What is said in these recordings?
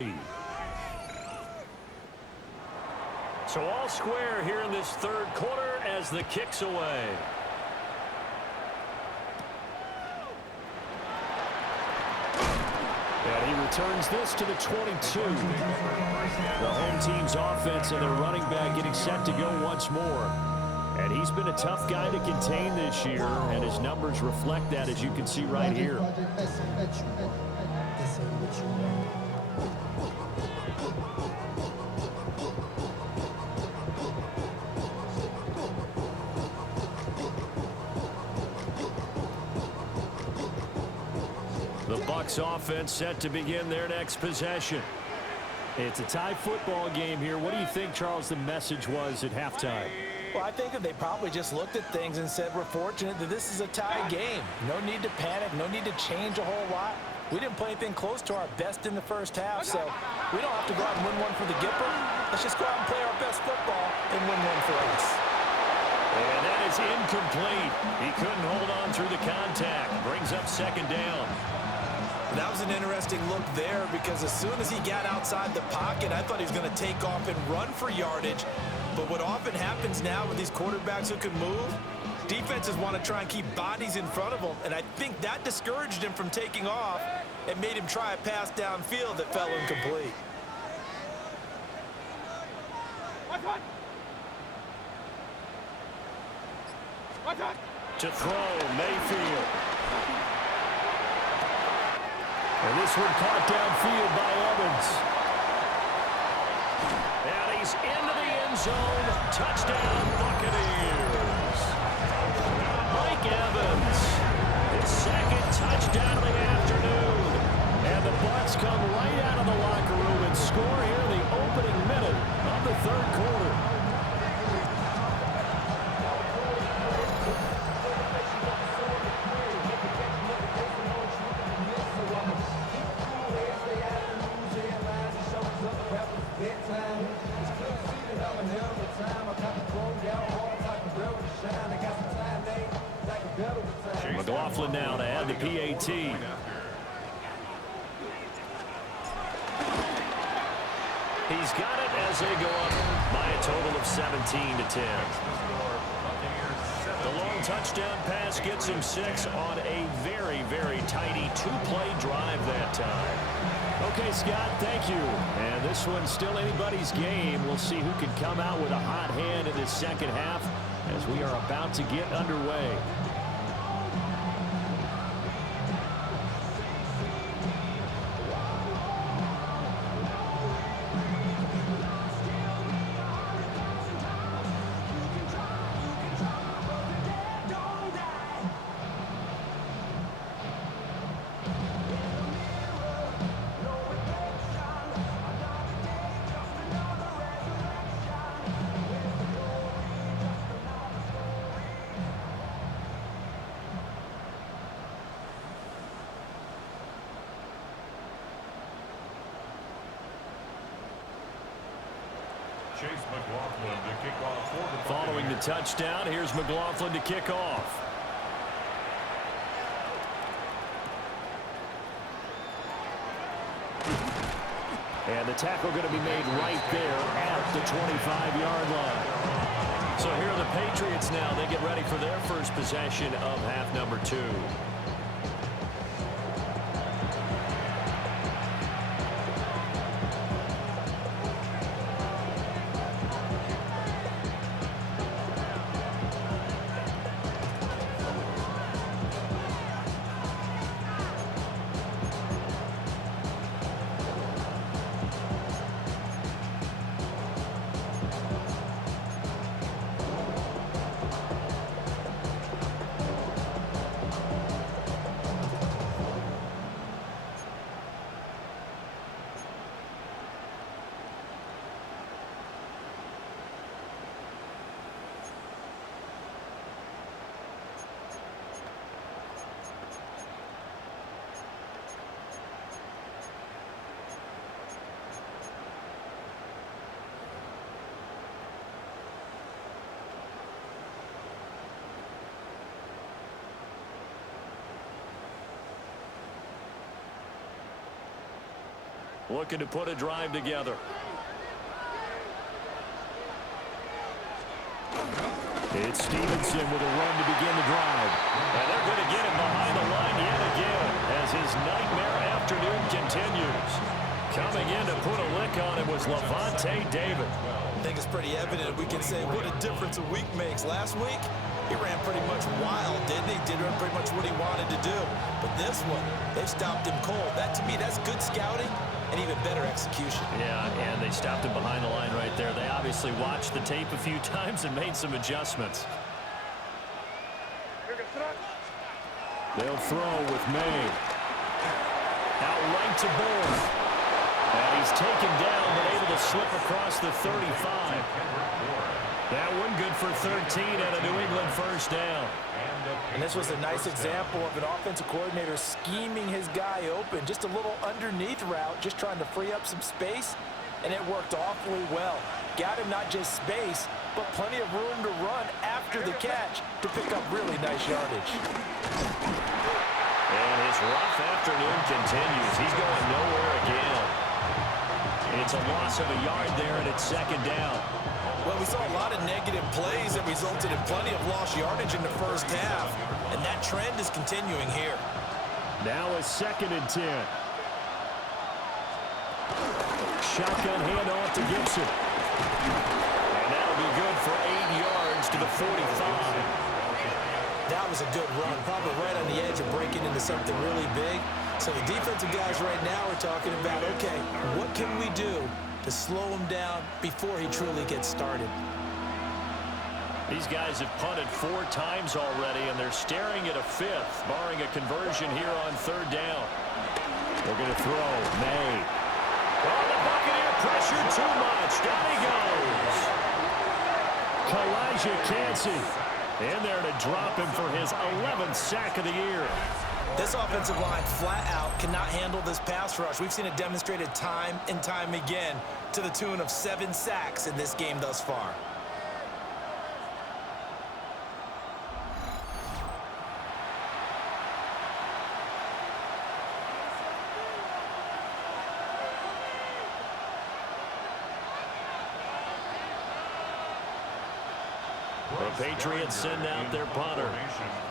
So all square here in this third quarter as the kick's away. And he returns this to the 22. The home team's offense and their running back getting set to go once more. And he's been a tough guy to contain this year, and his numbers reflect that, as you can see right here. The Bucs offense set to begin their next possession. It's a tie football game here. What do you think, Charles, the message was at halftime? Well, I think that they probably just looked at things and said, we're fortunate that this is a tie game. No need to panic, no need to change a whole lot. We didn't play anything close to our best in the first half, so we don't have to go out and win one for the Gipper. Let's just go out and play our best football and win one for us. And that is incomplete. He couldn't hold on through the contact. Brings up second down. That was an interesting look there because as soon as he got outside the pocket, I thought he was going to take off and run for yardage. But what often happens now with these quarterbacks who can move, defenses want to try and keep bodies in front of them, and I think that discouraged him from taking off and made him try a pass downfield that fell incomplete. To throw, Mayfield. And this one caught downfield by Evans. And he's into the end zone. Touchdown, Buccaneers. Mike Evans, his second touchdown of the afternoon. And the Bucs come right out of the locker room and score here in the opening minute of the third quarter. McLaughlin now to add the PAT. He's got it as they go up by a total of 17-10. The long touchdown pass gets him 6 on a very, very tidy two-play drive that time. Okay, Scott, thank you. And this one's still anybody's game. We'll see who can come out with a hot hand in this second half as we are about to get underway. Following the touchdown, here's McLaughlin to kick off. And the tackle going to be made right there at the 25-yard line. So here are the Patriots now. They get ready for their first possession of half number 2. looking to put a drive together. It's Stevenson with a run to begin the drive. And they're going to get him behind the line yet again as his nightmare afternoon continues. Coming in to put a lick on him was Levante David. I think it's pretty evident. We can say what a difference a week makes. Last week, he ran pretty much wild, didn't he? Did pretty much what he wanted to do. But this one, they stopped him cold. That, to me, that's good scouting and even better execution. Yeah, and they stopped him behind the line right there. They obviously watched the tape a few times and made some adjustments. They'll throw with May. Out right to Bourne. And he's taken down, but able to slip across the 35. That one good for 13 and a New England first down. And this was a nice example of an offensive coordinator scheming his guy open. Just a little underneath route, just trying to free up some space, and it worked awfully well. Got him not just space, but plenty of room to run after the catch to pick up really nice yardage. And his rough afternoon continues. He's going nowhere again. It's a loss of a yard there, and it's second down. Well, we saw a lot of negative plays that resulted in plenty of lost yardage in the first half, and that trend is continuing here. Now a 2nd and 10. Shotgun handoff to Gibson. And that'll be good for 8 yards to the 45. That was a good run, probably right on the edge of breaking into something really big. So the defensive guys right now are talking about, okay, what can we do to slow him down before he truly gets started? These guys have punted 4 times already, and they're staring at a 5th, barring a conversion here on 3rd down. They're going to throw. May. Oh, the Buccaneer pressure too much. Down he goes. Kalijah Kancey in there to drop him for his 11th sack of the year. This offensive line flat out cannot handle this pass rush. We've seen it demonstrated time and time again to the tune of 7 sacks in this game thus far. The Patriots send out their punter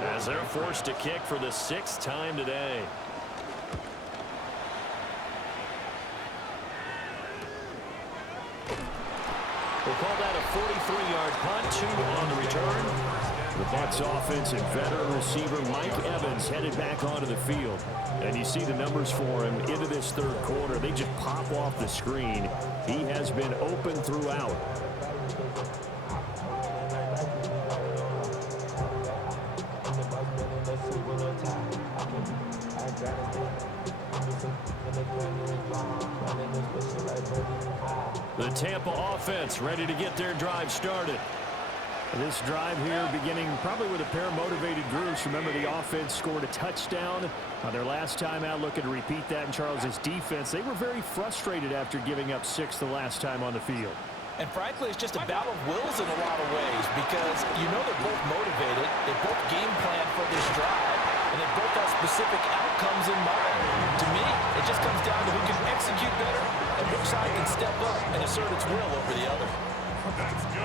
as they're forced to kick for the 6th time today. We'll call that a 43-yard punt, 2 on the return. The Bucs offense and veteran receiver Mike Evans headed back onto the field. And you see the numbers for him into this 3rd quarter. They just pop off the screen. He has been open throughout. The Tampa offense ready to get their drive started. This drive here beginning probably with a pair of motivated groups. Remember, the offense scored a touchdown on their last time out, looking to repeat that in Charles's defense. They were very frustrated after giving up 6 the last time on the field. And frankly, it's just a battle of wills in a lot of ways because you know they're both motivated. They both game plan for this drive, and they both have specific outcomes in mind. To me, it just comes down to who can execute better and which side can step up and assert its will over the other.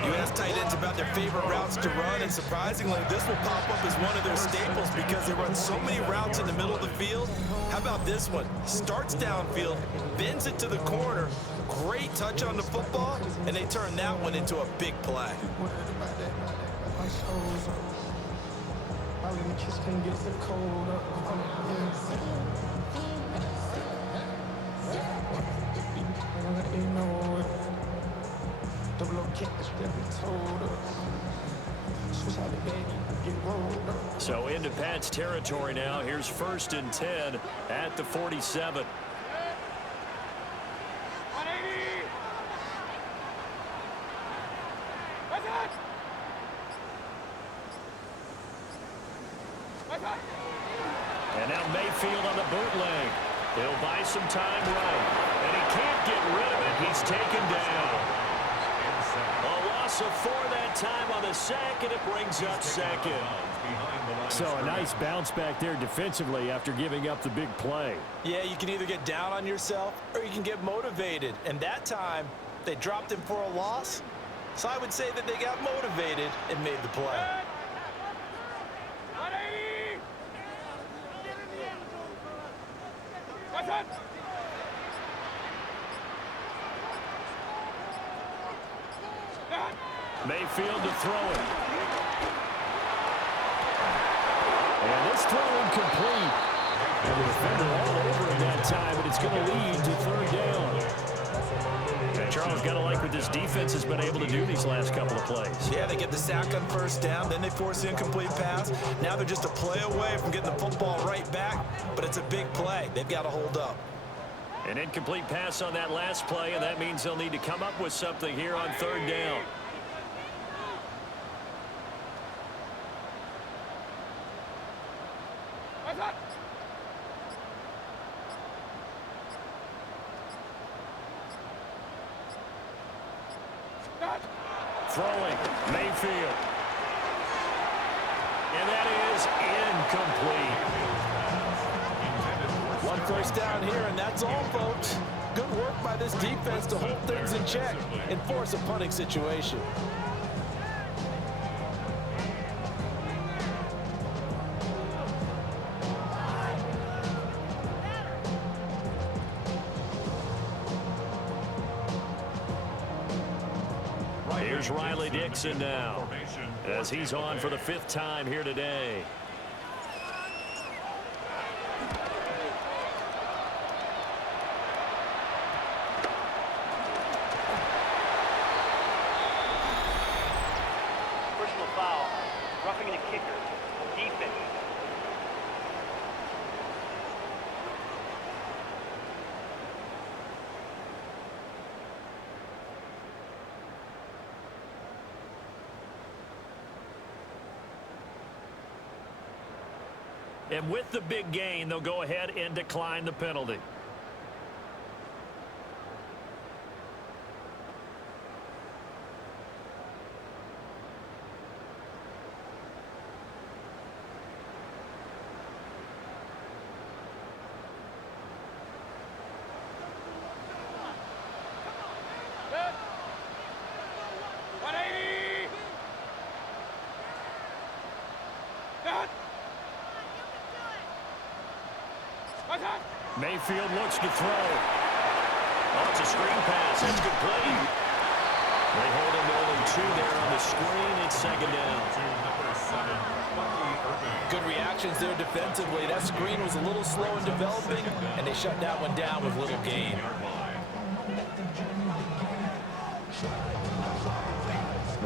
You ask tight ends about their favorite routes to run, and surprisingly, this will pop up as one of their staples because they run so many routes in the middle of the field. How about this one? Starts downfield, bends it to the corner, great touch on the football, and they turn that one into a big play. So into Pat's territory now. Here's 1st and 10 at the 47. And now Mayfield on the bootleg. He'll buy some time right. And he can't get rid of it. He's taken down. A loss loss of 4 that time on the sack, and it brings up second. So a nice bounce back there defensively after giving up the big play. Yeah, you can either get down on yourself or you can get motivated. And that time, they dropped him for a loss. So I would say that they got motivated and made the play. Mayfield to throw it. And this throw incomplete. And the defender all over him that time, but it's going to lead to third down. And Charles, got to like what this defense has been able to do these last couple of plays. Yeah, they get the sack on first down, then they force the incomplete pass. Now they're just a play away from getting the football right back, but it's a big play. They've got to hold up. An incomplete pass on that last play, and that means they'll need to come up with something here on third down. Throwing, Mayfield. And that is incomplete. One first down here, and that's all, folks. Good work by this defense to hold things in check and force a punting situation. Here's Riley Dixon now, as he's on for the 5th time here today. Personal foul, roughing the kicker, defense. And with the big gain, they'll go ahead and decline the penalty. Mayfield looks to throw. Oh, it's a screen pass. That's complete. They hold him to only 2 there on the screen. It's second down. Good reactions there defensively. That screen was a little slow in developing, and they shut that one down with little gain.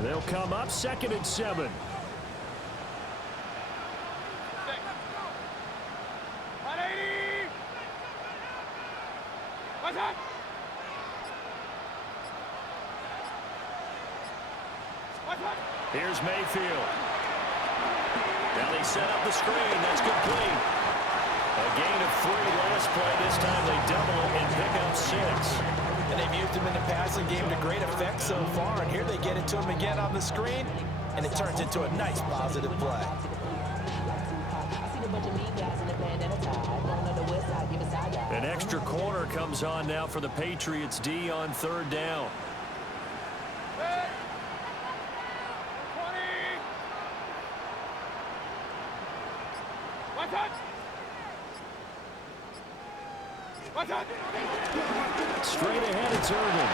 They'll come up 2nd and 7. Here's Mayfield. Now they set up the screen. That's complete. A gain of 3 last play. This time they double it and pick up 6. And they've used him in the passing game to great effect so far. And here they get it to him again on the screen, and it turns into a nice positive play. An extra corner comes on now for the Patriots D on third down. Straight ahead, it's Irvin.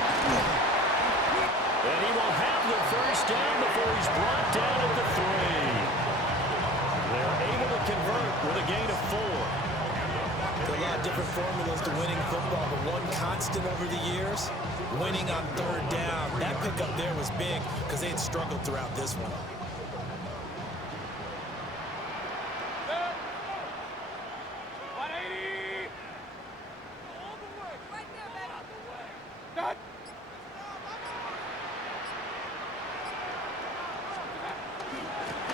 And he will have the first down before he's brought down at the 3. They're able to convert with a gain of 4. There are a lot of different formulas to winning football, but one constant over the years, winning on third down. That pickup there was big because they had struggled throughout this one.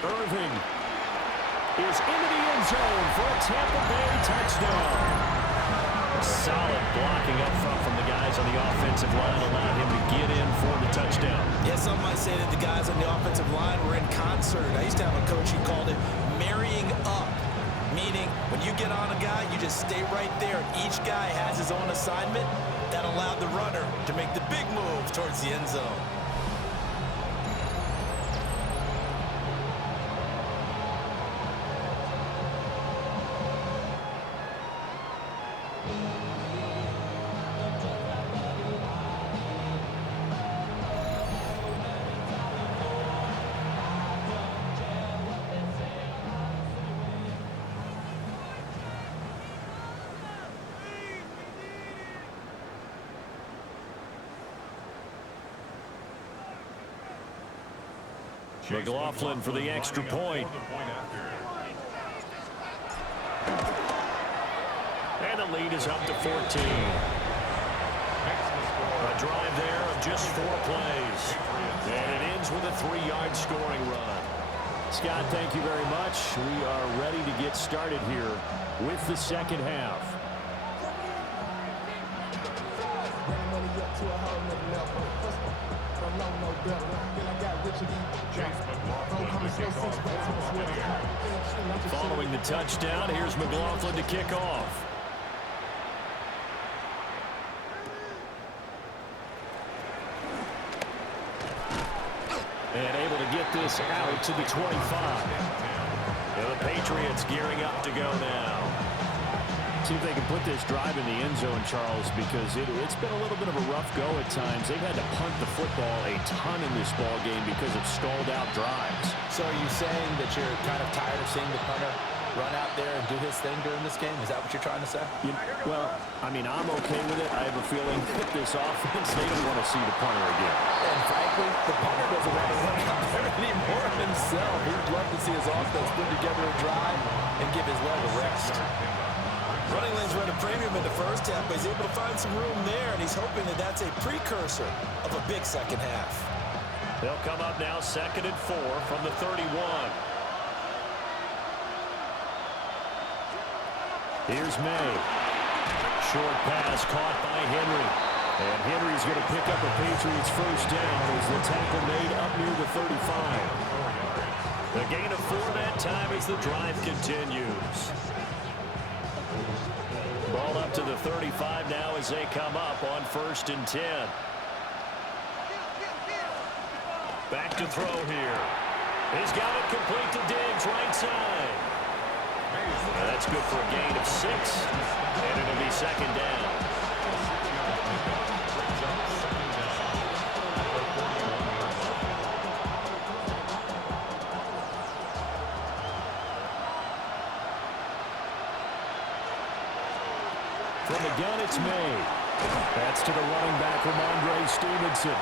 Irving is into the end zone for a Tampa Bay touchdown. Solid blocking up front from the guys on the offensive line allowed him to get in for the touchdown. Yeah, some might say that the guys on the offensive line were in concert. I used to have a coach who called it marrying up, meaning when you get on a guy, you just stay right there. Each guy has his own assignment. That allowed the runner to make the big move towards the end zone. McLaughlin for the extra point. And the lead is up to 14. A drive there of just 4 plays. And it ends with a 3-yard scoring run. Scott, thank you very much. We are ready to get started here with the second half. Following the touchdown, here's McLaughlin to kick off. And able to get this out to the 25. And the Patriots gearing up to go now. See if they can put this drive in the end zone, Charles, because it's been a little bit of a rough go at times. They've had to punt the football a ton in this ball game because of stalled out drives. So are you saying that you're kind of tired of seeing the punter run out there and do his thing during this game? Is that what you're trying to say? Well, I mean, I'm okay with it. I have a feeling that this offense, they don't want to see the punter again. And frankly, the punter doesn't want to run out there anymore himself. He'd love to see his offense put together a drive and give his leg a rest. Running lanes run a premium in the first half, but he's able to find some room there, and he's hoping that that's a precursor of a big second half. They'll come up now 2nd and 4 from the 31. Here's May. Short pass caught by Henry. And Henry's going to pick up a Patriots first down as the tackle made up near the 35. The gain of 4 that time as the drive continues. Ball up to the 35 now as they come up on 1st and 10. Back to throw here. He's got it complete to Diggs, right side. That's good for a gain of 6, and it'll be 2nd down. From the gun, it's made. That's to the running back, Ramondre Stevenson.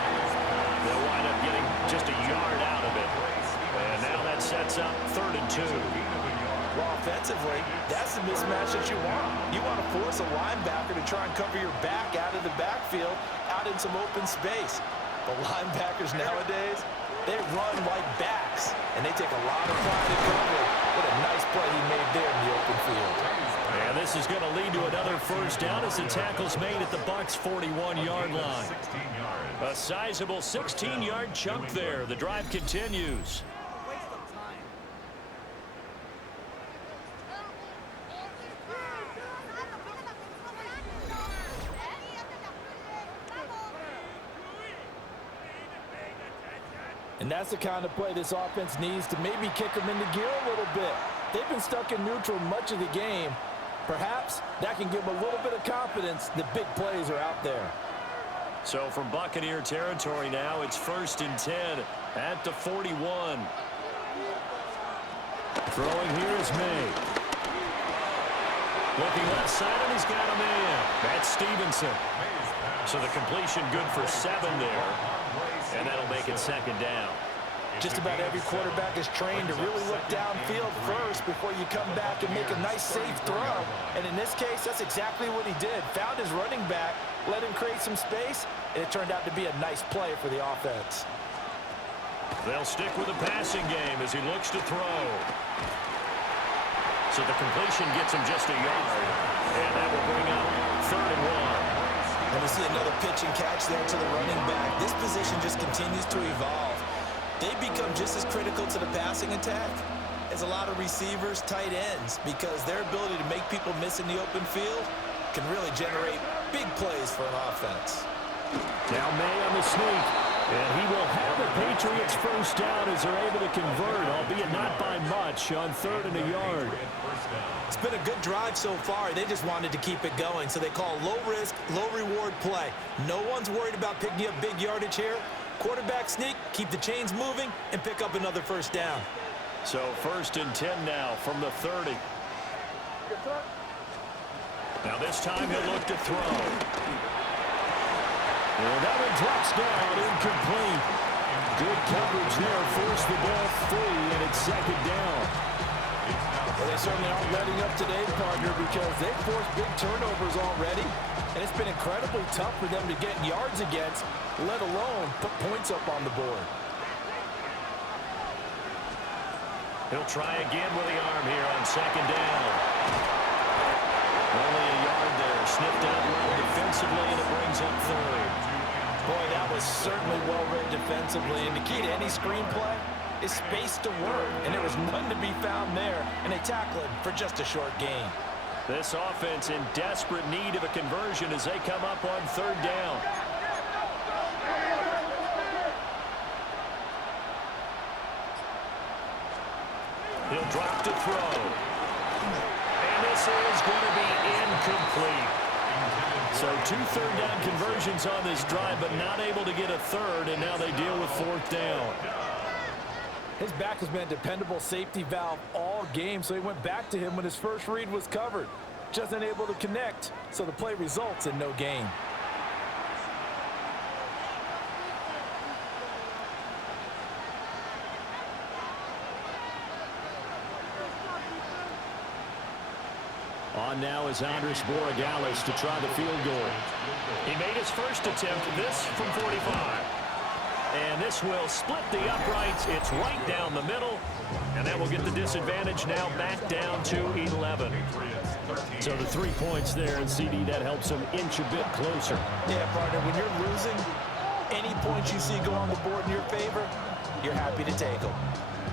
They'll wind up getting just a yard out of it. And now that sets up 3rd and 2. Well, offensively, that's the mismatch that you want. You want to force a linebacker to try and cover your back out of the backfield, out in some open space. But linebackers nowadays, they run like backs, and they take a lot of pride in coverage. What a nice play he made there in the open field. And this is going to lead to another first down as the tackle's made at the Bucs' 41-yard line. A sizable 16-yard chunk there. The drive continues. And that's the kind of play this offense needs to maybe kick them into gear a little bit. They've been stuck in neutral much of the game. Perhaps that can give them a little bit of confidence that big plays are out there. So from Buccaneer territory now, it's 1st and 10 at the 41. Throwing here is May. Looking left side, and he's got a man. That's Stevenson. So the completion good for 7 there. And that'll make it 2nd down. Just about every quarterback is trained to really look downfield first before you come back and make a nice, safe throw. And in this case, that's exactly what he did. Found his running back, let him create some space, and it turned out to be a nice play for the offense. They'll stick with the passing game as he looks to throw. So the completion gets him just a yard. And that will bring up 3rd see another pitch and catch there to the running back. This position just continues to evolve. They become just as critical to the passing attack as a lot of receivers, tight ends, because their ability to make people miss in the open field can really generate big plays for an offense. Now May on the sneak, and he will have the Patriots first down as they're able to convert, albeit not by much, on 3rd and a yard. It's been a good drive so far. They just wanted to keep it going, so they call low-risk, low-reward play. No one's worried about picking up big yardage here. Quarterback sneak, keep the chains moving, and pick up another first down. So 1st and 10 now from the 30. Now this time he'll look to throw. And that one drops down, incomplete. Good coverage there, forced the ball free, and it's 2nd down. Well, they certainly aren't letting up today, partner, because they've forced big turnovers already, and it's been incredibly tough for them to get yards against, let alone put points up on the board. He'll try again with the arm here on 2nd down. Only a yard there, sniffed out well defensively, and it brings up 3rd. Boy, that was certainly well-read defensively, and the key to any screenplay is space to work, and there was none to be found there, and they tackle him for just a short gain. This offense in desperate need of a conversion as they come up on 3rd down. He'll drop to throw. And this is going to be incomplete. So 2 third-down conversions on this drive, but not able to get a 3rd, and now they deal with 4th down. His back has been a dependable safety valve all game, so he went back to him when his first read was covered. Just unable to connect, so the play results in no gain. On now is Andres Borregales to try the field goal. He made his first attempt, this from 45. And this will split the uprights. It's right down the middle. And that will get the disadvantage now back down to 11. So the 3 points there, and CD, that helps them inch a bit closer. Yeah, partner, when you're losing, any points you see go on the board in your favor, you're happy to take them.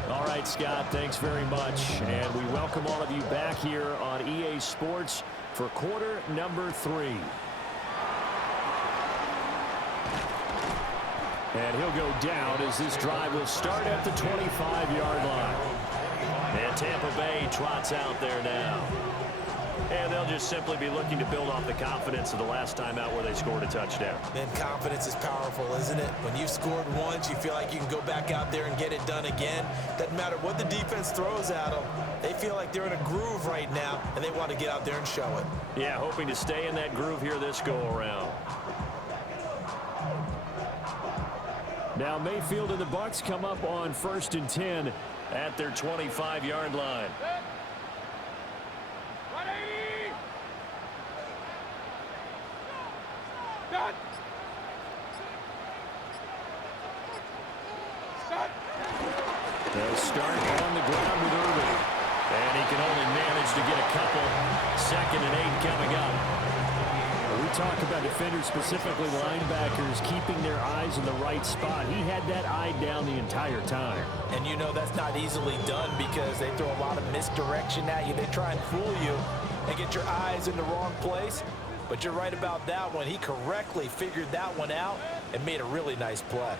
All right, Scott, thanks very much. And we welcome all of you back here on EA Sports for quarter number 3. And he'll go down as this drive will start at the 25-yard line. And Tampa Bay trots out there now. And they'll just simply be looking to build off the confidence of the last time out where they scored a touchdown. Man, confidence is powerful, isn't it? When you've scored once, you feel like you can go back out there and get it done again. Doesn't matter what the defense throws at them. They feel like they're in a groove right now, and they want to get out there and show it. Yeah, hoping to stay in that groove here this go-around. Now Mayfield and the Bucs come up on 1st and 10 at their 25-yard line. They'll start on the ground with Irving. And he can only manage to get a couple. 2nd and 8 coming up. We talk about defenders, specifically linebackers, keeping their eyes in the right spot. He had that eye down the entire time. And you know that's not easily done because they throw a lot of misdirection at you. They try and fool you and get your eyes in the wrong place. But you're right about that one. He correctly figured that one out and made a really nice play.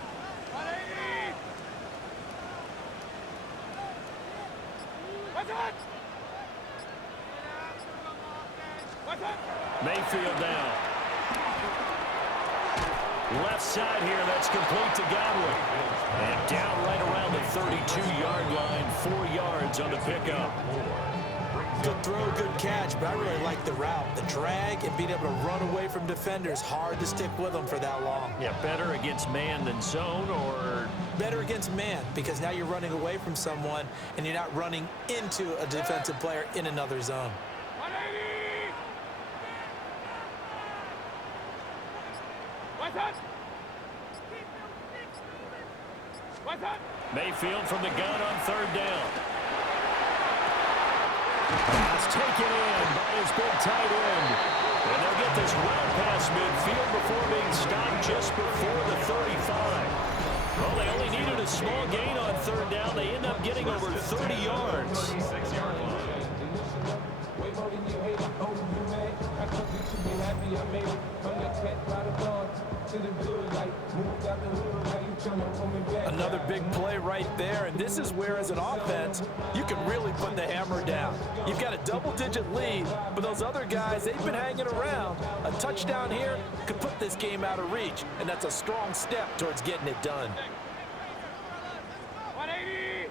Mayfield down. Left side here, that's complete to Godwin. And down right around the 32-yard line, 4 yards on the pickup. Good throw, good catch, but I really like the route. The drag and being able to run away from defenders. Hard to stick with them for that long. Yeah, better against man than zone, or? Better against man, because now you're running away from someone and you're not running into a defensive player in another zone. Mayfield from the gun on 3rd down. That's taken in by his big tight end. And they'll get this well past midfield before being stopped just before the 35. Well, they only needed a small gain on third down. They end up getting over 30 yards. Another big play right there, and this is where, as an offense, you can really put the hammer down. You've got a double-digit lead, but those other guys, they've been hanging around. A touchdown here could put this game out of reach, and that's a strong step towards getting it done. 180.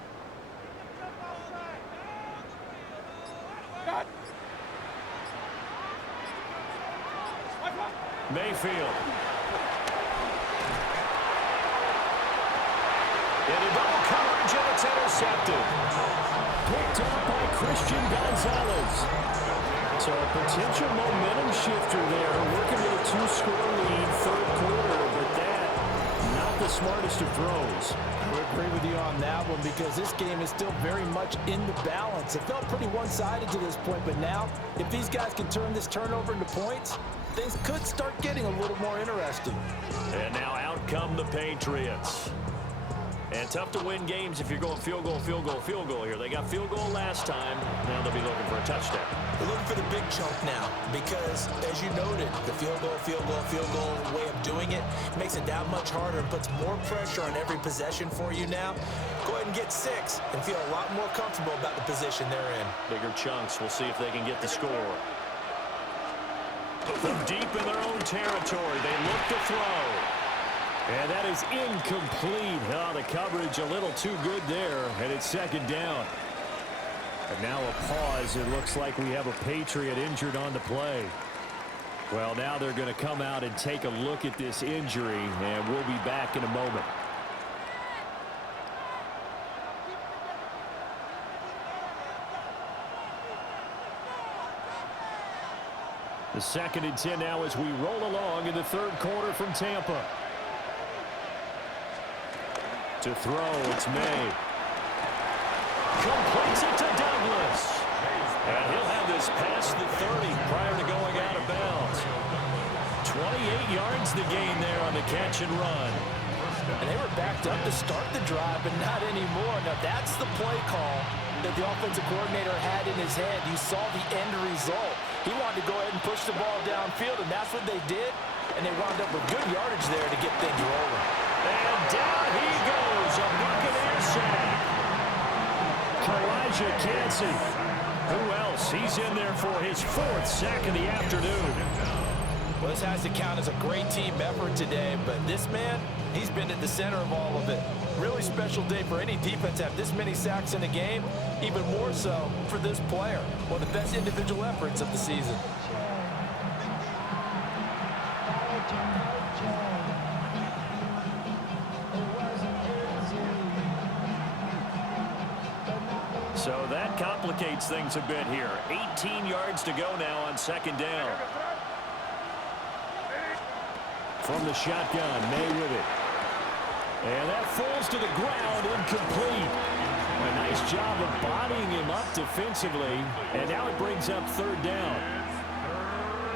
Mayfield. Into double coverage, and it's intercepted. Picked up by Christian Gonzalez. So a potential momentum shifter there, working with a 2-score lead, third quarter, but that, not the smartest of throws. I would agree with you on that one because this game is still very much in the balance. It felt pretty one-sided to this point, but now, if these guys can turn this turnover into points, things could start getting a little more interesting. And now out come the Patriots. And tough to win games if you're going field goal, field goal, field goal here. They got field goal last time. Now they'll be looking for a touchdown. They're looking for the big chunk now because, as you noted, the field goal way of doing it makes it that much harder and puts more pressure on every possession for you now. Go ahead and get 6 and feel a lot more comfortable about the position they're in. Bigger chunks. We'll see if they can get the score. From deep in their own territory, they look to throw. And that is incomplete. Oh, the coverage a little too good there, and it's second down. And now a pause. It looks like we have a Patriot injured on the play. Well, now they're going to come out and take a look at this injury, and we'll be back in a moment. The 2nd and 10 now as we roll along in the third quarter from Tampa. To throw, it's May. Completes it to Douglas. And he'll have this past the 30 prior to going out of bounds. 28 yards the gain there on the catch and run. And they were backed up to start the drive, but not anymore. Now, that's the play call that the offensive coordinator had in his head. You saw the end result. He wanted to go ahead and push the ball downfield, and that's what they did. And they wound up with good yardage there to get things rolling. And down he goes, a Buccaneer sack. Elijah Cansey. Who else? He's in there for his 4th sack of the afternoon. Well, this has to count as a great team effort today, but this man, he's been at the center of all of it. Really special day for any defense to have this many sacks in a game, even more so for this player. One of the best individual efforts of the season. So that complicates things a bit here. 18 yards to go now on second down. From the shotgun, May with it. And that falls to the ground, incomplete. A nice job of bodying him up defensively. And now it brings up third down.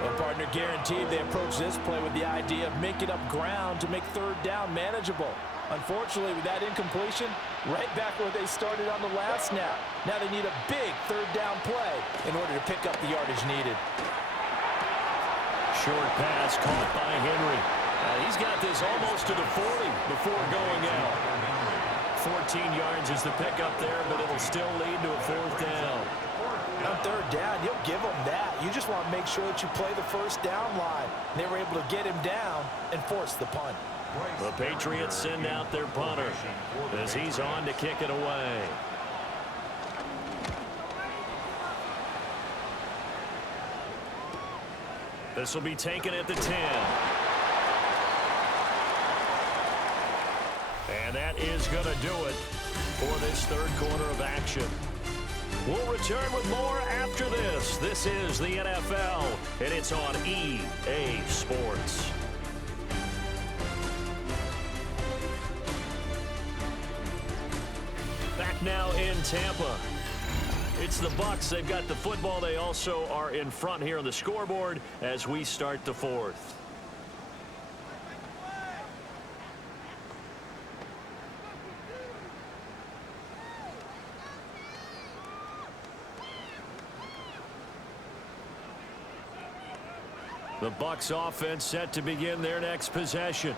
Well, partner, guaranteed they approach this play with the idea of making up ground to make third down manageable. Unfortunately, with that incompletion, right back where they started on the last snap. Now they need a big third down play in order to pick up the yardage needed. Short pass caught by Henry. He's got this almost to the 40 before going out. 14 yards is the pickup there, but it'll still lead to a 4th down. On third down, you'll give them that. You just want to make sure that you play the first down line. They were able to get him down and force the punt. The Patriots send out their punter as he's on to kick it away. This will be taken at the 10. And that is going to do it for this third quarter of action. We'll return with more after this. This is the NFL, and it's on EA Sports. Back now in Tampa. It's the Bucs. They've got the football. They also are in front here on the scoreboard as we start the fourth. The Bucs offense set to begin their next possession.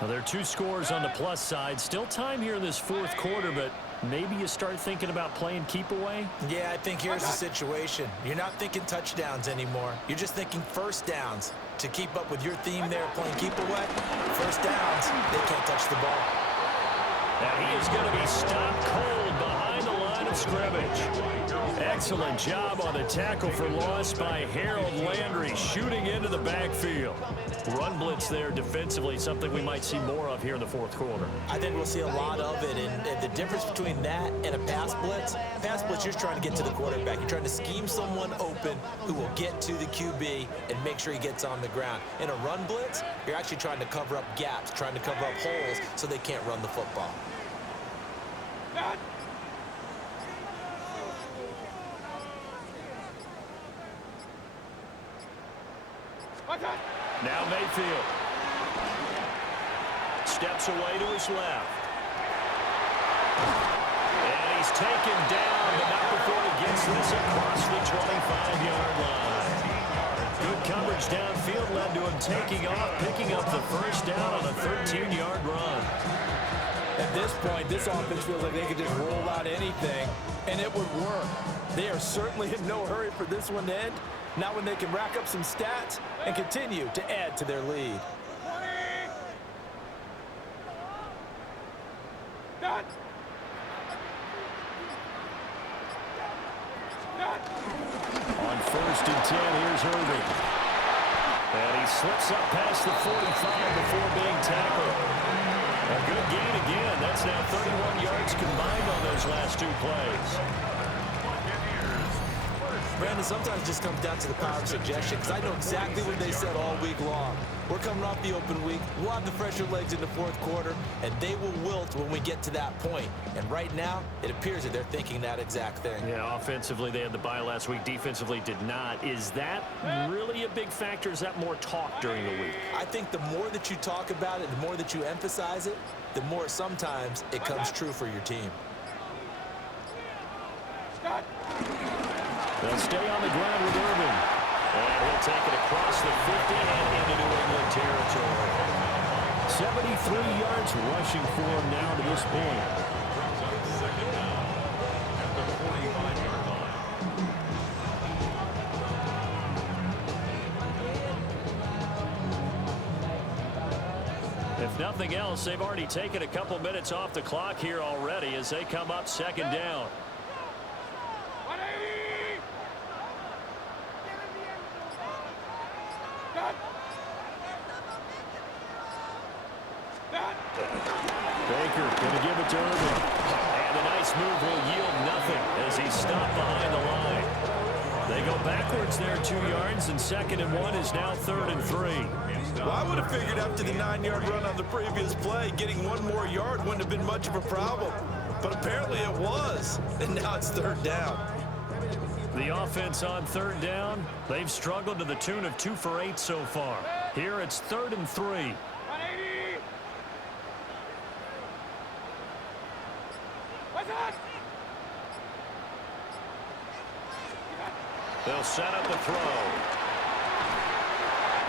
Now, there are 2 scores on the plus side. Still time here in this fourth quarter, but maybe you start thinking about playing keep away? Yeah, I think here's the situation. You're not thinking touchdowns anymore. You're just thinking first downs. To keep up with your theme there, playing keep away, first downs, they can't touch the ball. And he is going to be stopped cold behind the line of scrimmage. Excellent job on the tackle for loss by Harold Landry, shooting into the backfield. Run blitz there defensively, something we might see more of here in the fourth quarter. I think we'll see a lot of it, and the difference between that and a pass blitz, you're trying to get to the quarterback. You're trying to scheme someone open who will get to the QB and make sure he gets on the ground. In a run blitz, you're actually trying to cover up gaps, trying to cover up holes so they can't run the football. Now Mayfield steps away to his left. And he's taken down, but not before he gets this across the 25-yard line. Good coverage downfield led to him taking off, picking up the first down on a 13-yard run. At this point, this offense feels like they could just roll out anything, and it would work. They are certainly in no hurry for this one to end. Now when they can rack up some stats and continue to add to their lead. On 1st and 10, here's Irving. And he slips up past the 45 before being tackled. A good gain again. That's now 31 yards combined on those last 2 plays. Brandon, sometimes it just comes down to the power of suggestion, because I know exactly what they said all week long. We're coming off the open week. We'll have the fresher legs in the fourth quarter, and they will wilt when we get to that point. And right now, it appears that they're thinking that exact thing. Yeah, offensively, they had the bye last week. Defensively, did not. Is that really a big factor? Is that more talk during the week? I think the more that you talk about it, the more that you emphasize it, the more sometimes it comes true for your team. They'll stay on the ground with Irving. And he'll take it across the 50 and into New England territory. 73 yards rushing for him now to this point. If nothing else, they've already taken a couple minutes off the clock here already as they come up 2nd down. Baker going to give it to Irving. And a nice move will yield nothing as he's stopped behind the line. They go backwards there 2 yards, and 2nd and 1 is now 3rd and 3. Well, I would have figured after the 9-yard run on the previous play, getting 1 more yard wouldn't have been much of a problem. But apparently it was, and now it's 3rd down. The offense on 3rd down, they've struggled to the tune of 2 for 8 so far. Here it's 3rd and 3. They'll set up the throw.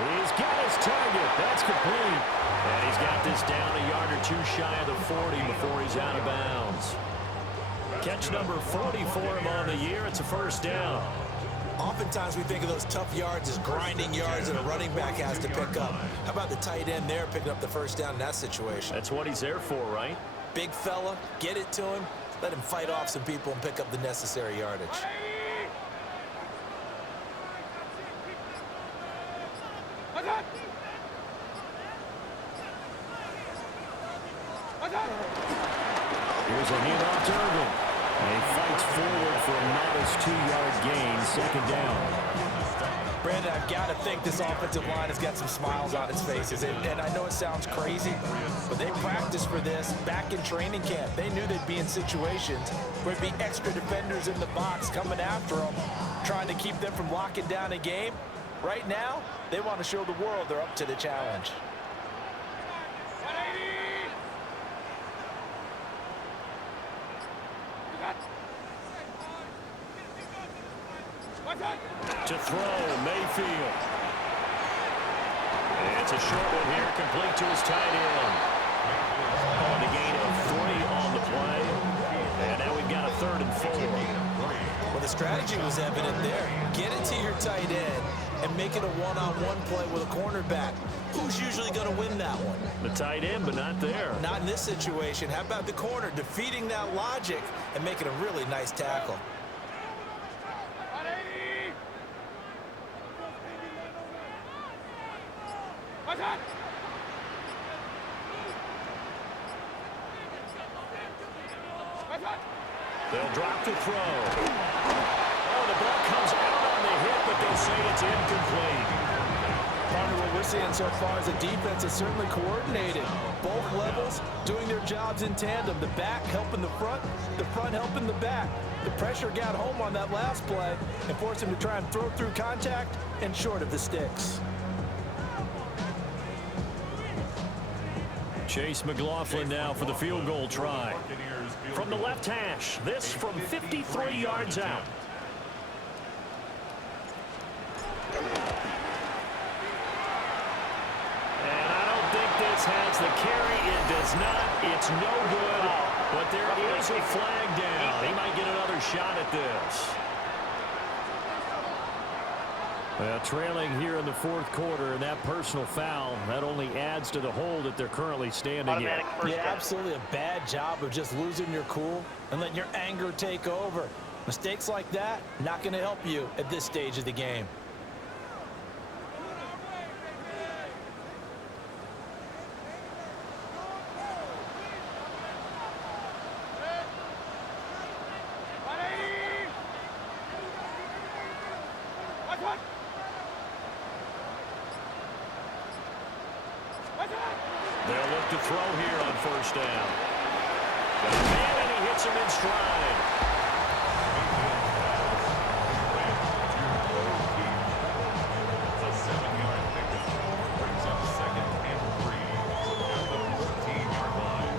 He's got his target. That's complete. And he's got this down a yard or 2 shy of the 40 before he's out of bounds. Catch number 40 for him on the year. It's a 1st down. Oftentimes we think of those tough yards as grinding yards that a running back has to pick up. How about the tight end there picking up the 1st down in that situation? That's what he's there for, right? Big fella, get it to him, let him fight off some people and pick up the necessary yardage. Here's a handoff to Irving. And he fights forward for a modest 2-yard gain, 2nd down. Brandon, I've got to think this offensive line has got some smiles on its faces. And I know it sounds crazy, but they practiced for this back in training camp. They knew they'd be in situations where there'd be extra defenders in the box coming after them, trying to keep them from locking down a game. Right now, they want to show the world they're up to the challenge. To throw, Mayfield. And it's a short one here, complete to his tight end. On the gain of 3 on the play. And now we've got a 3rd and 4. Well, the strategy was evident there. Get it to your tight end and make it a one-on-one play with a cornerback. Who's usually going to win that one? The tight end, but not there. Not in this situation. How about the corner defeating that logic and making a really nice tackle? They'll drop to throw. Oh, the ball comes out on the hit, but they'll say it's incomplete. Partner, what we're seeing so far is the defense is certainly coordinated. Both levels doing their jobs in tandem. The back helping the front helping the back. The pressure got home on that last play and forced him to try and throw through contact and short of the sticks. Chase McLaughlin now for the field goal try. From the left hash, this from 53 yards out. And I don't think this has the carry. It does not. It's no good. But there is a flag down. He might get another shot at this. Trailing here in the 4th quarter, and that personal foul, that only adds to the hole that they're currently standing in. Yeah, absolutely a bad job of just losing your cool and letting your anger take over. Mistakes like that, not going to help you at this stage of the game. They'll look to throw here on 1st down. Got a man, and he hits him in stride. A 7-yard pickup brings up 2nd and 3 at the 14-yard line.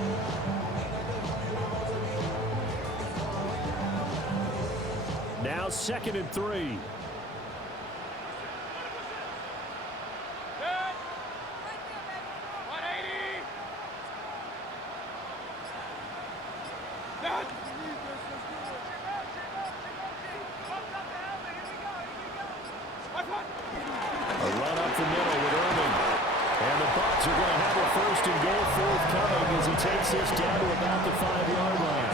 Now 2nd and 3. Takes this down to about the 5-yard line.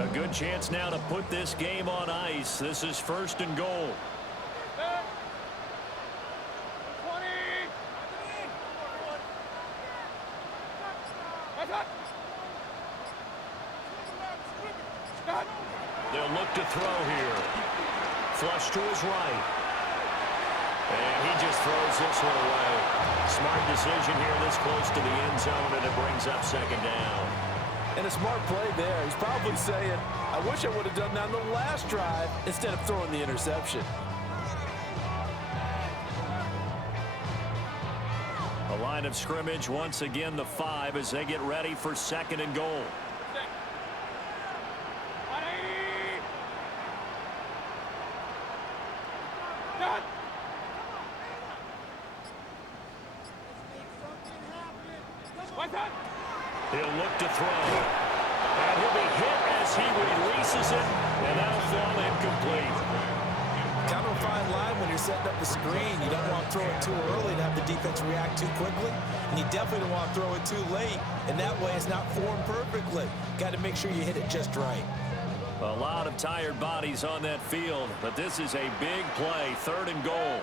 A good chance now to put this game on ice. This is 1st and goal. They'll look to throw here. Flush to his right. And he just throws this one away. Smart decision here this close to the end zone, and it brings up 2nd down. And a smart play there. He's probably saying, I wish I would have done that on the last drive instead of throwing the interception. The line of scrimmage, once again, the 5 as they get ready for 2nd and goal. He'll look to throw. And he'll be hit as he releases it, and that'll fall incomplete. Kind of a fine line when you're setting up the screen. You don't want to throw it too early and have the defense react too quickly. And you definitely don't want to throw it too late, and that way it's not formed perfectly. Got to make sure you hit it just right. A lot of tired bodies on that field, but this is a big play, 3rd and goal.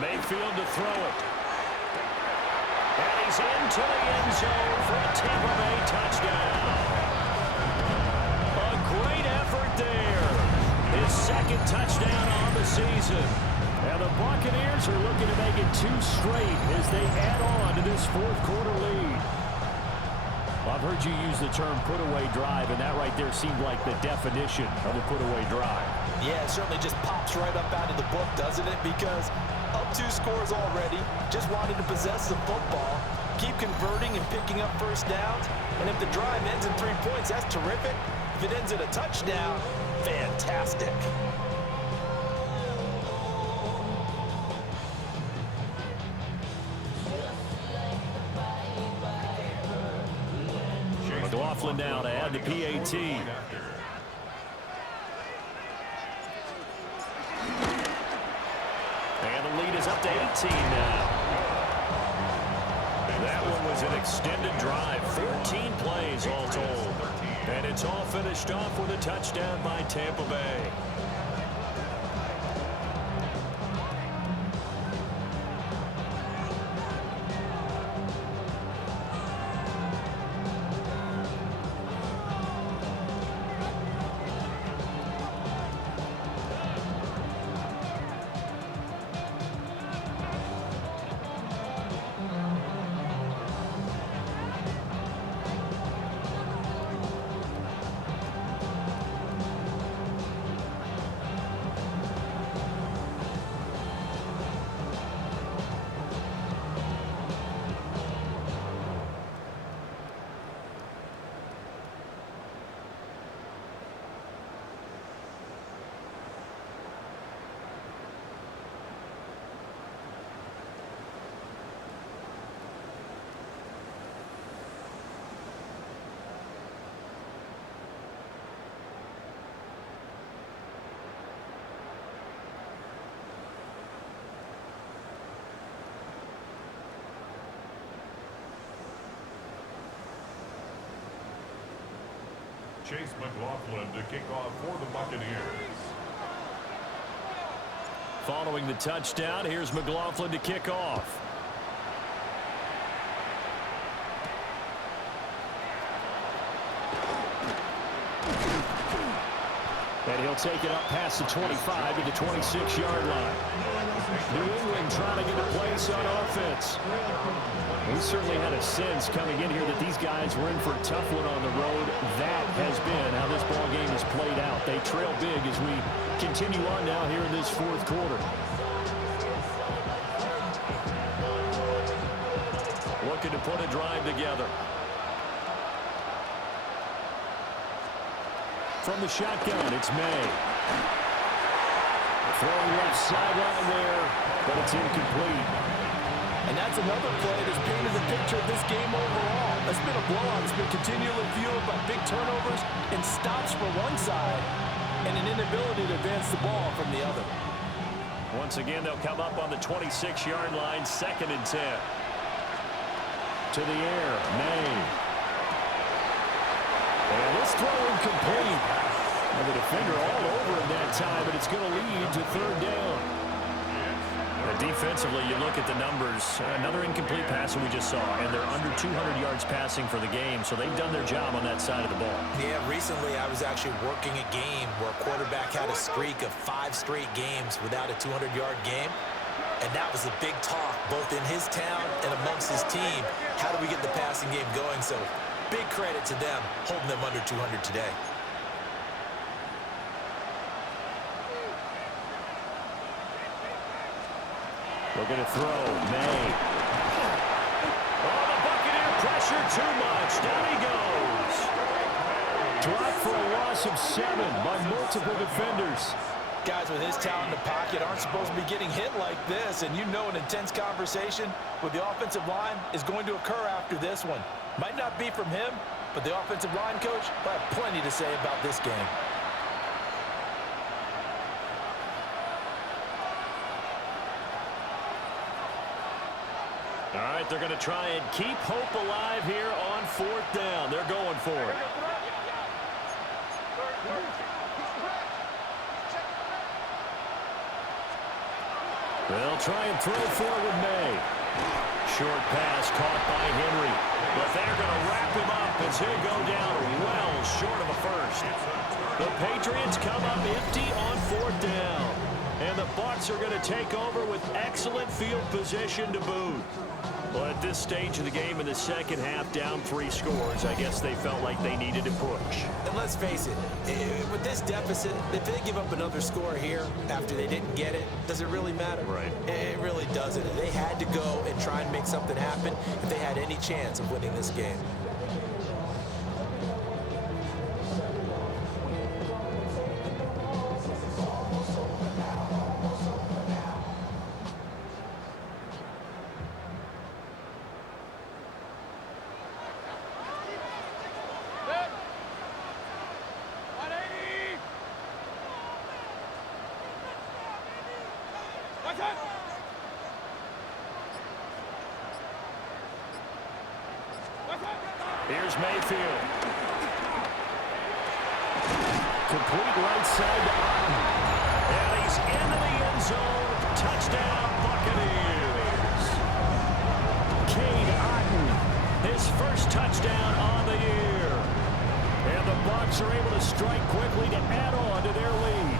Mayfield to throw it. And he's into the end zone for a Tampa Bay touchdown. A great effort there. His second touchdown on the season. And the Buccaneers are looking to make it 2 straight as they add on to this fourth quarter lead. Well, I've heard you use the term put-away drive, and that right there seemed like the definition of a put-away drive. Yeah, it certainly just pops right up out of the book, doesn't it? Because up 2 scores already, just wanted to possess the football, keep converting and picking up first downs. And if the drive ends in 3 points, that's terrific. If it ends in a touchdown, fantastic. McLaughlin now to add the PAT. And the lead is up to 18 now. That one was an extended drive. 14 plays all told. And it's all finished off with a touchdown by Tampa Bay. Chase McLaughlin to kick off for the Buccaneers. Following the touchdown, here's McLaughlin to kick off. And he'll take it up past the 25 to the 26-yard line. New England trying to get a place on offense. We certainly had a sense coming in here that these guys were in for a tough one on the road. That has been how this ball game has played out. They trail big as we continue on now here in this fourth quarter. Looking to put a drive together. From the shotgun, it's May. Throwing left sideline there, but it's incomplete. And that's another play that's painted the picture of this game overall. It's been a blowout. It's been continually fueled by big turnovers and stops for one side and an inability to advance the ball from the other. Once again, they'll come up on the 26-yard line, 2nd and 10. To the air, May. And this throw incomplete. And the defender all over him that time, but it's going to lead to 3rd down. Defensively, you look at the numbers. Another incomplete pass that we just saw, and they're under 200 yards passing for the game, so they've done their job on that side of the ball. Yeah, recently I was actually working a game where a quarterback had a streak of 5 straight games without a 200-yard game, and that was a big talk both in his town and amongst his team. How do we get the passing game going? So big credit to them holding them under 200 today. Looking to throw, May. Oh, the Buccaneer pressure too much. Down he goes. Dropped for a loss of 7 by multiple defenders. Guys with his talent in the pocket aren't supposed to be getting hit like this, and you know an intense conversation with the offensive line is going to occur after this one. Might not be from him, but the offensive line coach will have plenty to say about this game. All right, they're going to try and keep hope alive here on 4th down. They're going for it. They'll try and throw forward May. Short pass caught by Henry. But they're going to wrap him up as he'll go down well short of a first. The Patriots come up empty on 4th down. And the Bucs are going to take over with excellent field position to boot. Well, at this stage of the game in the second half, down 3 scores, I guess they felt like they needed to push. And let's face it, with this deficit, if they give up another score here after they didn't get it, does it really matter? Right. It really doesn't. They had to go and try and make something happen if they had any chance of winning this game. Here's Mayfield. Complete right side to Otten. And he's into the end zone. Touchdown, Buccaneers. Cade Otten, His first touchdown on the year. and the Bucs are able to strike quickly to add on to their lead.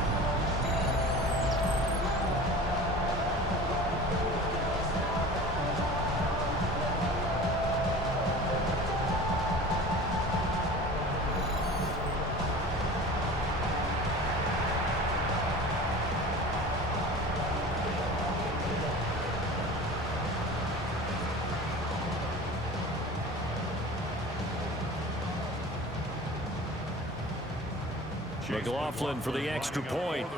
McLaughlin for the extra point.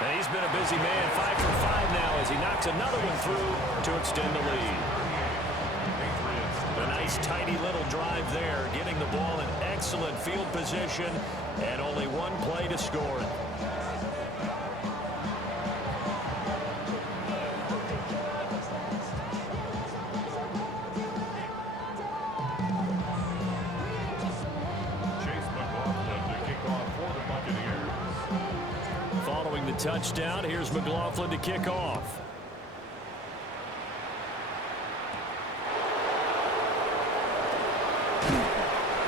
And he's been a busy man, 5 for 5 now as he knocks another one through to extend the lead. A nice tidy little drive there, getting the ball in excellent field position and only one play to score it. Following the touchdown, here's McLaughlin to kick off.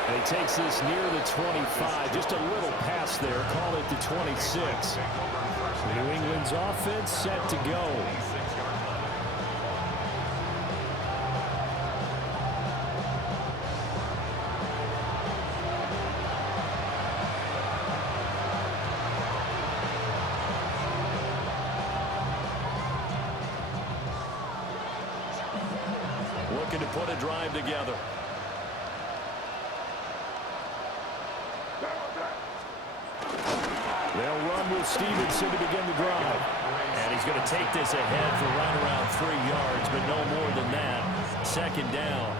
And he takes this near the 25. Just a little pass there. Call it the 26. New England's offense set to go. Looking to put a drive together. They'll run with Stevenson to begin the drive. And he's going to take this ahead for right around 3 yards, but no more than that. Second down.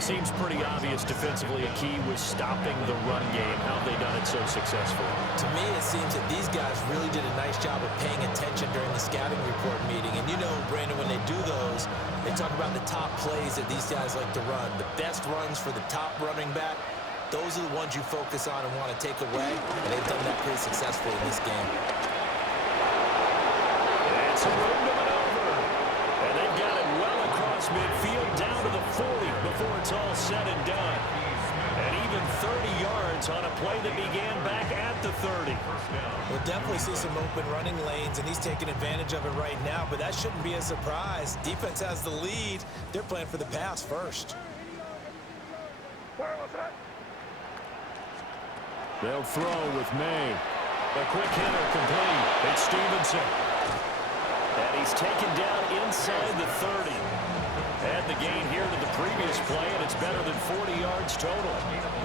Seems pretty obvious defensively a key was stopping the run game. How have they done it so successfully? To me, it seems that these guys really did a nice job of paying attention during the scouting report meeting. And you know, Brandon, when they do those, they talk about the top plays that these guys like to run. The best runs for the top running back, those are the ones you focus on and want to take away. And they've done that pretty successfully in this game. And some room to maneuver. And they've got it well across midfield down to the 40 before it's all said and done. And even 30 yards on a play that began back at the 30. We'll definitely see some open running lanes, and he's taking advantage of it right now, but that shouldn't be a surprise. Defense has the lead. They're playing for the pass first. They'll throw with May. A quick hitter complete. It's Stevenson. And he's taken down inside the 30. Add the gain here to the previous play, and it's better than 40 yards total.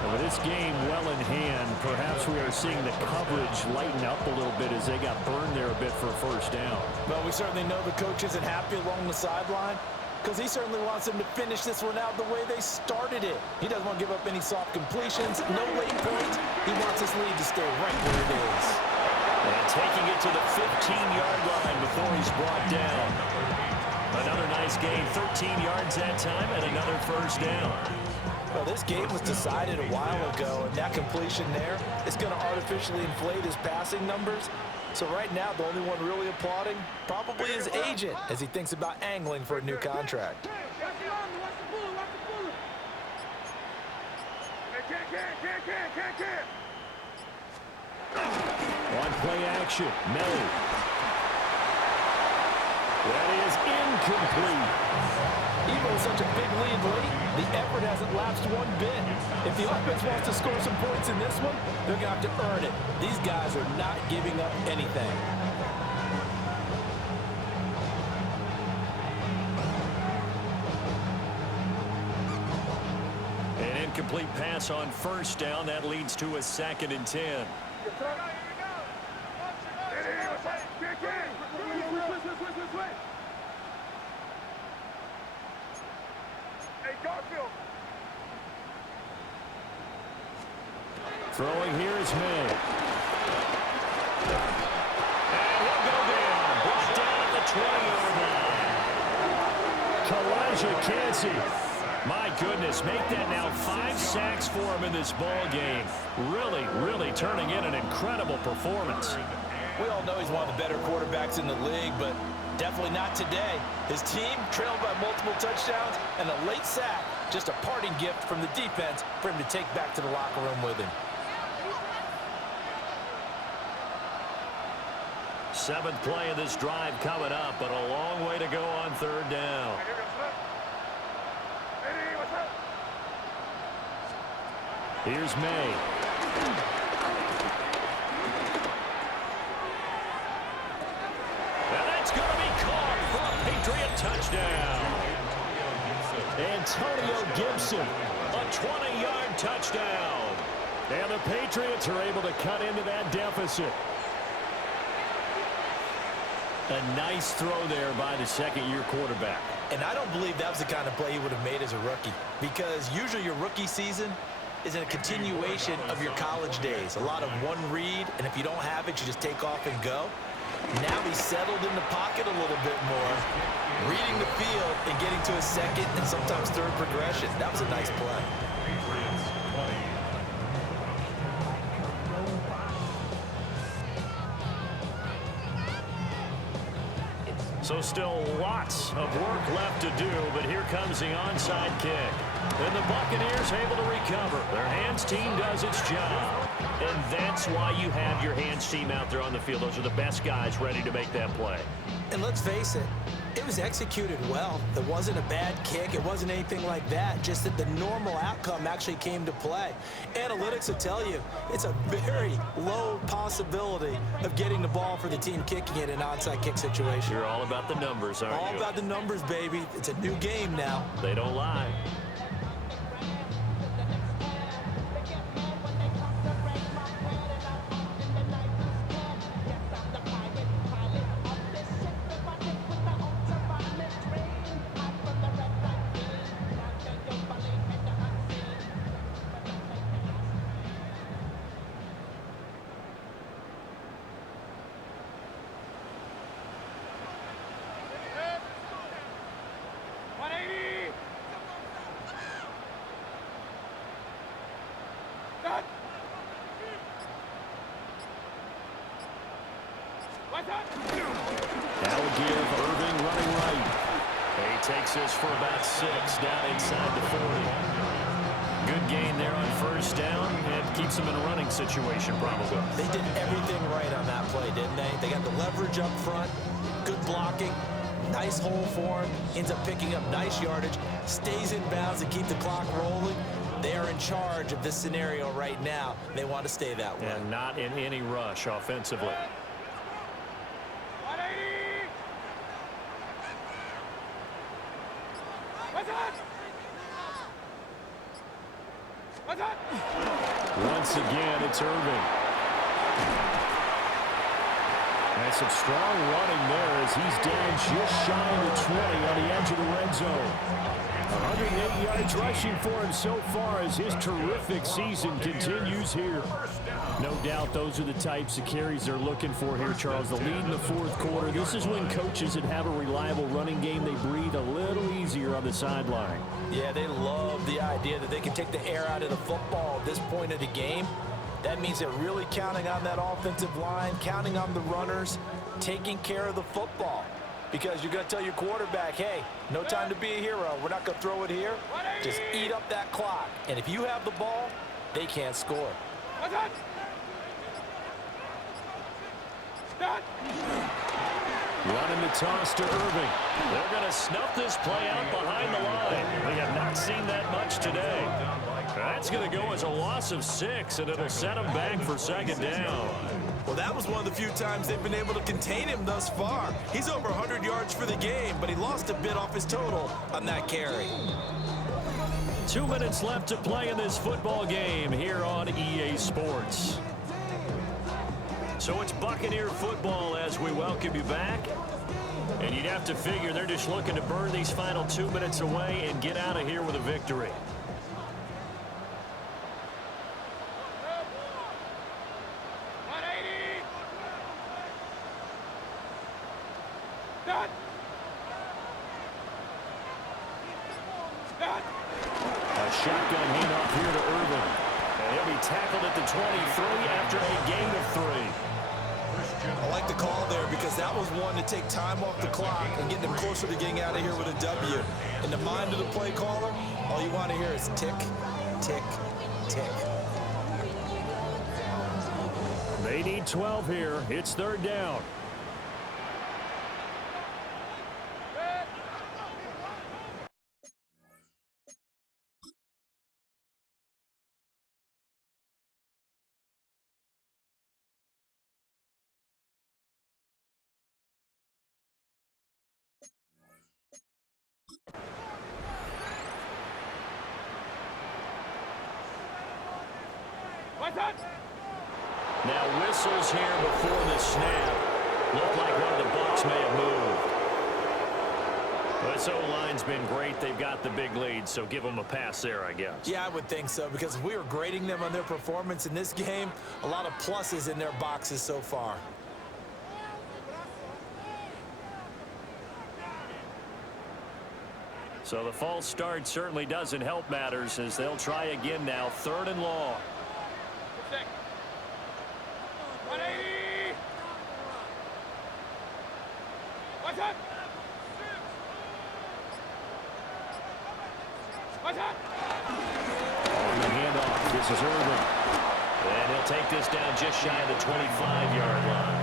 And with this game well in hand, perhaps we are seeing the coverage lighten up a little bit as they got burned there a bit for a first down. Well, we certainly know the coach isn't happy along the sideline because he certainly wants them to finish this one out the way they started it. He doesn't want to give up any soft completions, no late points. He wants his lead to stay right where it is. And taking it to the 15-yard line before he's brought down. Another nice nice gain, 13 yards that time, and another first down. Well, this game was decided a while ago, and that completion there is going to artificially inflate his passing numbers. So right now, the only one really applauding probably his agent as he thinks about angling for a new contract. On play action, May. That is incomplete. Even with such a big lead late, the effort hasn't lapsed one bit. If the offense wants to score some points in this one, they're going to have to earn it. These guys are not giving up anything. An incomplete pass on first down. That leads to a 2nd and 10. Throwing here is May. And he'll go down. Brought down at the 20-yard line. Kalijah Cansey. My goodness, make that now 5 sacks for him in this ball game. Really turning in an incredible performance. We all know he's one of the better quarterbacks in the league, but definitely not today. His team trailed by multiple touchdowns, and a late sack, just a parting gift from the defense for him to take back to the locker room with him. 7th play of this drive coming up, but a long way to go on 3rd down. Here's May. And that's going to be caught for a Patriot touchdown. Antonio Gibson, a 20-yard touchdown. And the Patriots are able to cut into that deficit. A nice throw there by the 2nd-year quarterback. And I don't believe that was the kind of play he would have made as a rookie, because usually your rookie season is a continuation of your college days. A lot of one read, and if you don't have it, you just take off and go. Now he's settled in the pocket a little bit more, reading the field and getting to a 2nd and sometimes 3rd progression. That was a nice play. So still lots of work left to do, but here comes the onside kick. And the Buccaneers able to recover. Their hands team does its job. And that's why you have your hands team out there on the field. Those are the best guys ready to make that play. And let's face it, it was executed well. It wasn't a bad kick. It wasn't anything like that. Just that the normal outcome actually came to play. Analytics will tell you it's a very low possibility of getting the ball for the team kicking it in an onside kick situation. You're all about the numbers, aren't you? All about the numbers, baby. It's a new game now. They don't lie. That'll give Irving running right. He takes this for about 6 down inside the 40. Good gain there on first down and keeps them in a running situation probably. They did everything right on that play, didn't they? They got the leverage up front, good blocking, nice hole for him, ends up picking up nice yardage, stays in bounds to keep the clock rolling. They are in charge of this scenario right now. They want to stay that way. And not in any rush offensively. Once again, it's Irving. And some strong running there as he's down just shy of the 20 on the edge of the red zone. 108 yards rushing for him so far as his terrific season continues here. No doubt those are the types of carries they're looking for here, Charles. The lead in the 4th quarter. This is when coaches that have a reliable running game, they breathe a little the sideline. Yeah, they love the idea that they can take the air out of the football at this point of the game. That means they're really counting on that offensive line, counting on the runners, taking care of the football. Because you're going to tell your quarterback, hey, no time to be a hero. We're not going to throw it here. Just eat up that clock. And if you have the ball, they can't score. Running the toss to Irving. They're going to snuff this play out behind the line. We have not seen that much today. That's going to go as a loss of 6, and it'll set them back for second down. Well, that was one of the few times they've been able to contain him thus far. He's over 100 yards for the game, but he lost a bit off his total on that carry. 2 minutes left to play in this football game here on EA Sports. So it's Buccaneer football as we welcome you back. And you'd have to figure they're just looking to burn these final 2 minutes away and get out of here with a victory. A shotgun handoff here to Irvin. And he'll be tackled at the 23 after a gain of 3. I like the call there because that was one to take time off the clock and get them closer to getting out of here with a W. In the mind of the play caller, all you want to hear is tick, tick, tick. They need 12 here. It's third down. Now whistles here before the snap. Looked like one of the Bucs may have moved. Well, this O-line's been great. They've got the big lead, so give them a pass there, I guess. Yeah, I would think so because if we were grading them on their performance in this game, a lot of pluses in their boxes so far. So the false start certainly doesn't help matters as they'll try again now. 3rd and long. On the handoff, this is Irving. And he'll take this down just shy of the 25-yard line.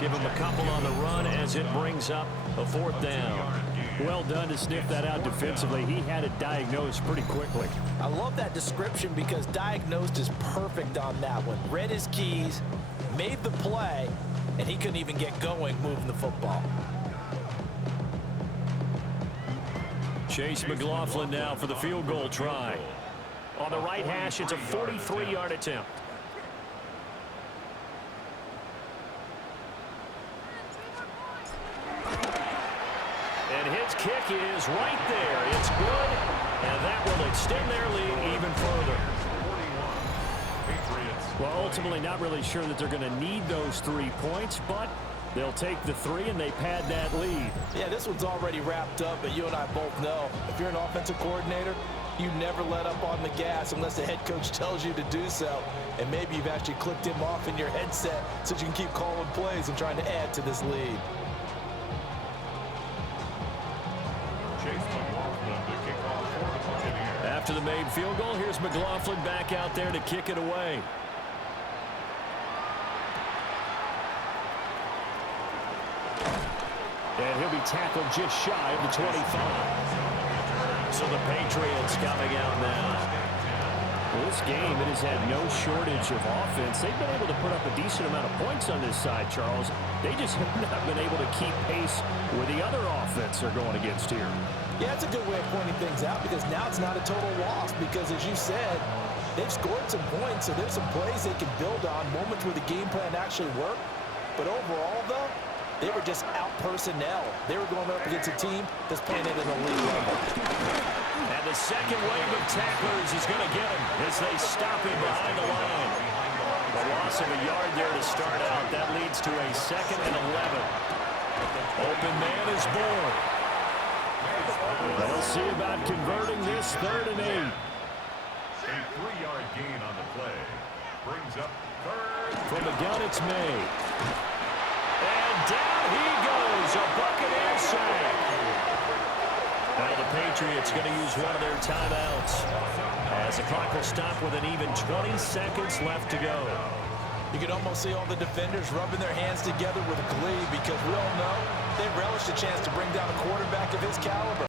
Give him a couple on the run as it brings up a 4th down. Well done to sniff that out defensively. He had it diagnosed pretty quickly. I love that description because diagnosed is perfect on that one. Read his keys, made the play, and he couldn't even get going moving the football. Chase McLaughlin now for the field goal try. On the right hash, it's a 43-yard attempt. And his kick is right there. It's good, and that will extend their lead even further. Well, ultimately not really sure that they're going to need those 3 points, but they'll take the 3 and they pad that lead. Yeah, this one's already wrapped up, but you and I both know if you're an offensive coordinator, you never let up on the gas unless the head coach tells you to do so. And maybe you've actually clicked him off in your headset so you can keep calling plays and trying to add to this lead. After the made field goal, here's McLaughlin back out there to kick it away. And he'll be tackled just shy of the 25. So the Patriots coming out now. Well, this game, it has had no shortage of offense. They've been able to put up a decent amount of points on this side, Charles. They just have not been able to keep pace with the other offense they're going against here. Yeah, that's a good way of pointing things out because now it's not a total loss because, as you said, they've scored some points, so there's some plays they can build on, moments where the game plan actually worked. But overall, though, they were just out personnel. They were going up against a team that's playing at an elite level. And the second wave of tacklers is going to get him as they stop him behind the line. A loss of a yard there to start out. That leads to a 2nd and 11. Open man is born. They'll see about converting this 3rd and 8. A 3-yard gain on the play. Brings up 3rd. From the gun, it's May. And down he goes. A Buccaneer sack. Now the Patriots going to use one of their timeouts as the clock will stop with an even 20 seconds left to go. You can almost see all the defenders rubbing their hands together with glee because we all know they relish the chance to bring down a quarterback of his caliber.